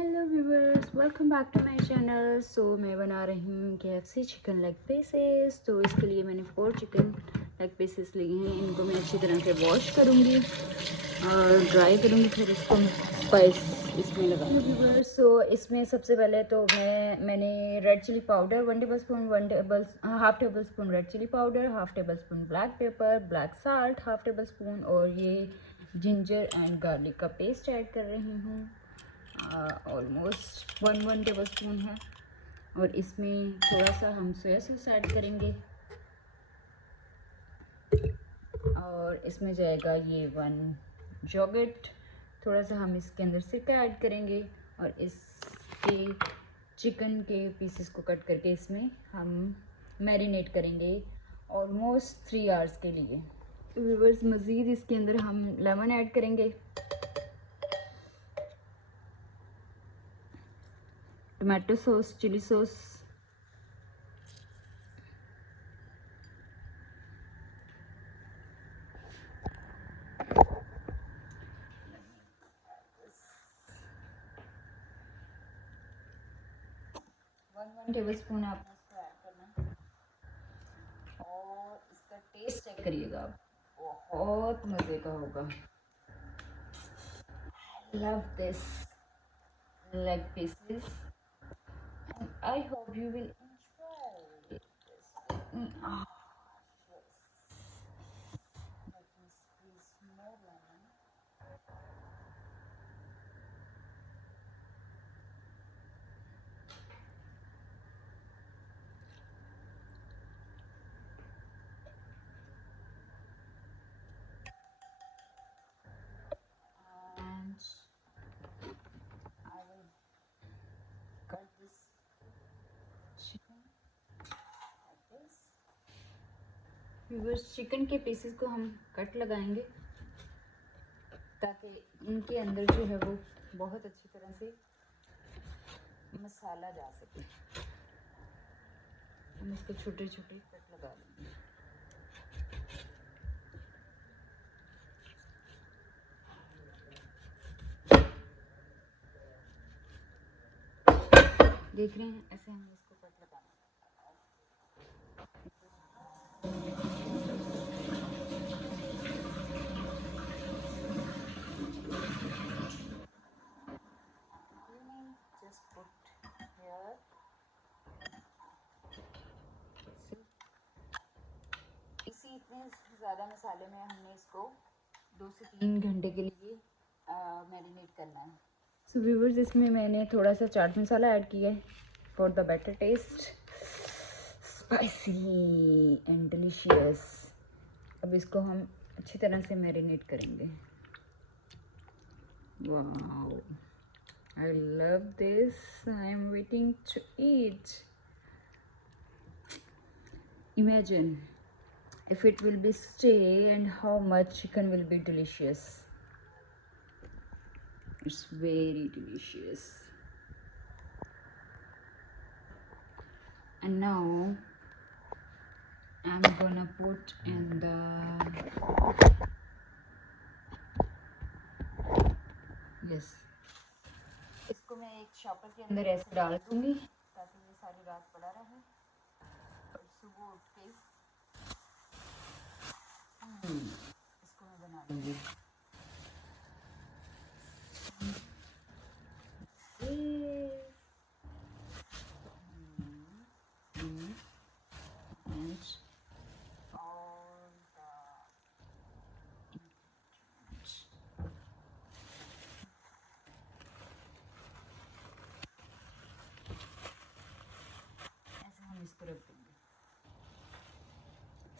Hello viewers, welcome back to my channel. मैं बना रही हूँ KFC चिकन लेग पीसेस। तो इसके लिए मैंने 4 चिकन लेग पीसेस लिए हैं। इनको मैं अच्छी तरह से वॉश करूँगी और ड्राई करूँगी, फिर इसको स्पाइस इसमें लगाऊंगी व्यूवर्स। इसमें सबसे पहले तो मैंने red chilli powder 1 tablespoon, half tablespoon red chilli powder, half tablespoon black pepper, black salt half tablespoon, और ये जिंजर एंड गार्लिक का पेस्ट ऐड कर रही हूँ। ऑलमोस्ट 1 टेबल स्पून है। और इसमें थोड़ा सा हम सोया सॉस ऐड करेंगे, और इसमें जाएगा ये 1 योगर्ट। थोड़ा सा हम इसके अंदर सिरका ऐड करेंगे, और इसके चिकन के पीसेस को कट करके इसमें हम मैरिनेट करेंगे ऑलमोस्ट 3 आवर्स के लिए। व्यूअर्स, मज़ीद इसके अंदर हम लेमन ऐड करेंगे, tomato sauce, chilli sauce, one tablespoon आपने इसको ऐड करना है। और इसका टेस्ट चेक करिएगा, बहुत मज़े का होगा। Love this leg pieces and I hope you will enjoy this with me. Yes. Let me squeeze more lemon. And I will cut this chicken like this. Viewers, chicken के पीसेस को हम कट लगाएंगे ताकि इनके अंदर जो है वो बहुत अच्छी तरह से मसाला जा सके। हम इसको छोटे छोटे कट लगा लेंगे। देख रहे हैं, ऐसे हमें इसको कट लगाना है। Just put here. इसी इतने ज़्यादा मसाले में हमने इसको 2 से 3 घंटे के लिए मैरिनेट करना है। सो व्यूअर्स, इसमें मैंने थोड़ा सा चाट मसाला ऐड किया है for the better taste. Spicy and delicious. अब इसको हम अच्छी तरह से मैरिनेट करेंगे। Wow, I love this. I am waiting to eat. Imagine if it will be stay and how much chicken will be delicious. It's very delicious. And now I'm gonna put in the इसको मैं एक शॉपर के अंदर ऐसे डाल दूंगी ताकि ये सारी रात पड़ा रहे और सुबह उठ के इसको मैं बना लूँगी।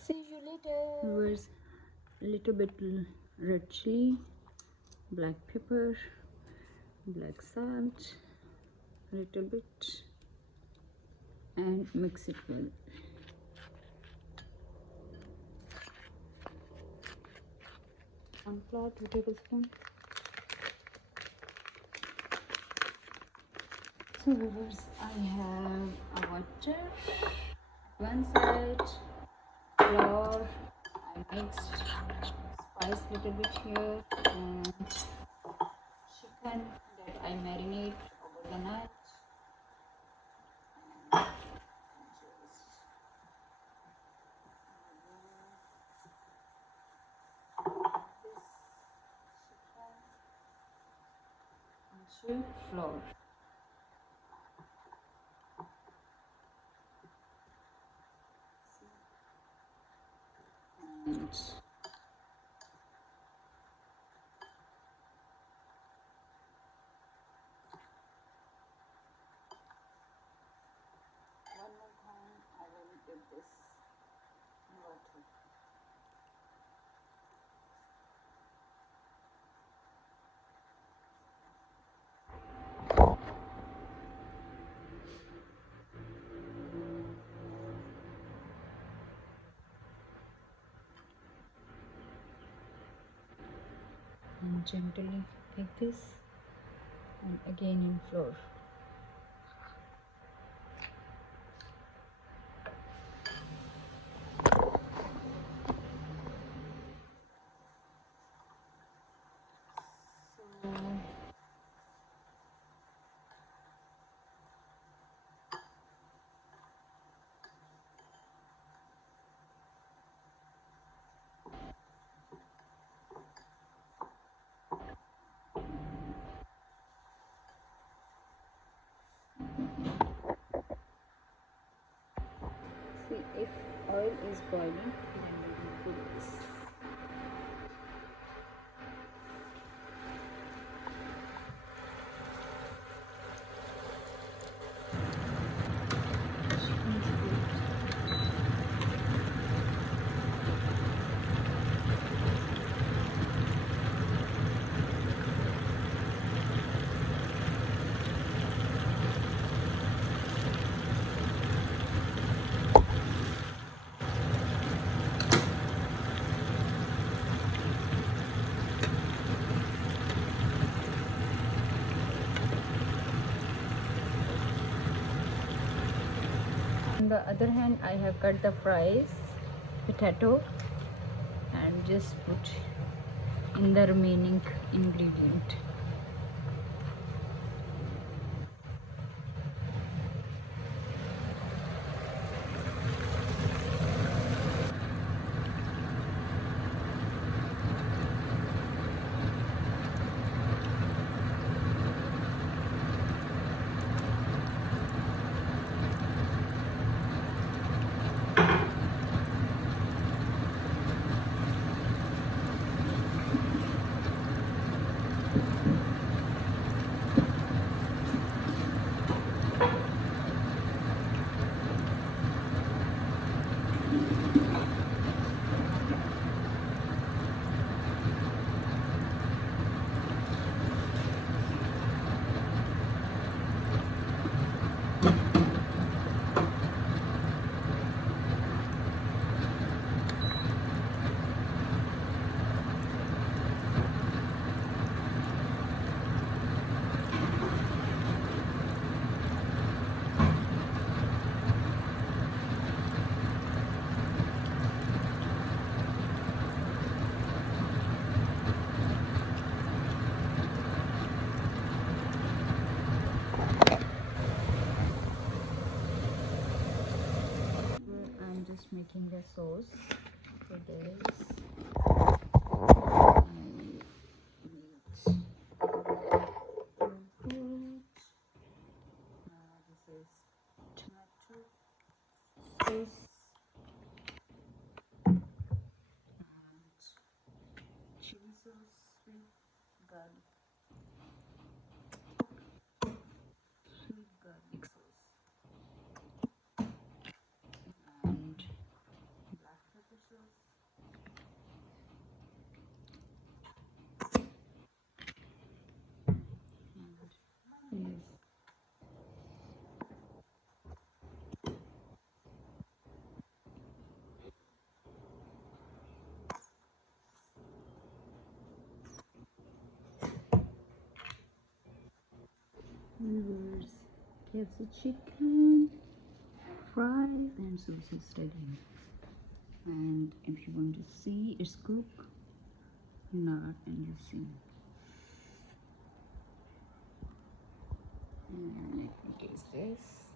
See you later. Here's a little bit red chili, black pepper, black salt, a little bit, and mix it well. Corn flour 2 tablespoons. So viewers, I have a water, one side, flour, I mixed spice little bit here, and chicken that I marinate over coconut. Into flour. And one more time, I will give this water. And gently like this, and again in flour. See, if oil is boiling, then we will put this. On the other hand, I have cut the potato, and just put in the remaining ingredient. I'm just making the sauce for this. This is tomato sauce and chili sauce with garlic, sweet garlic sauce, and black pepper sauce. And yes. Viewers, KFC chicken fried and sauce is ready. And if you want to see it's cooked not, and you see, taste this.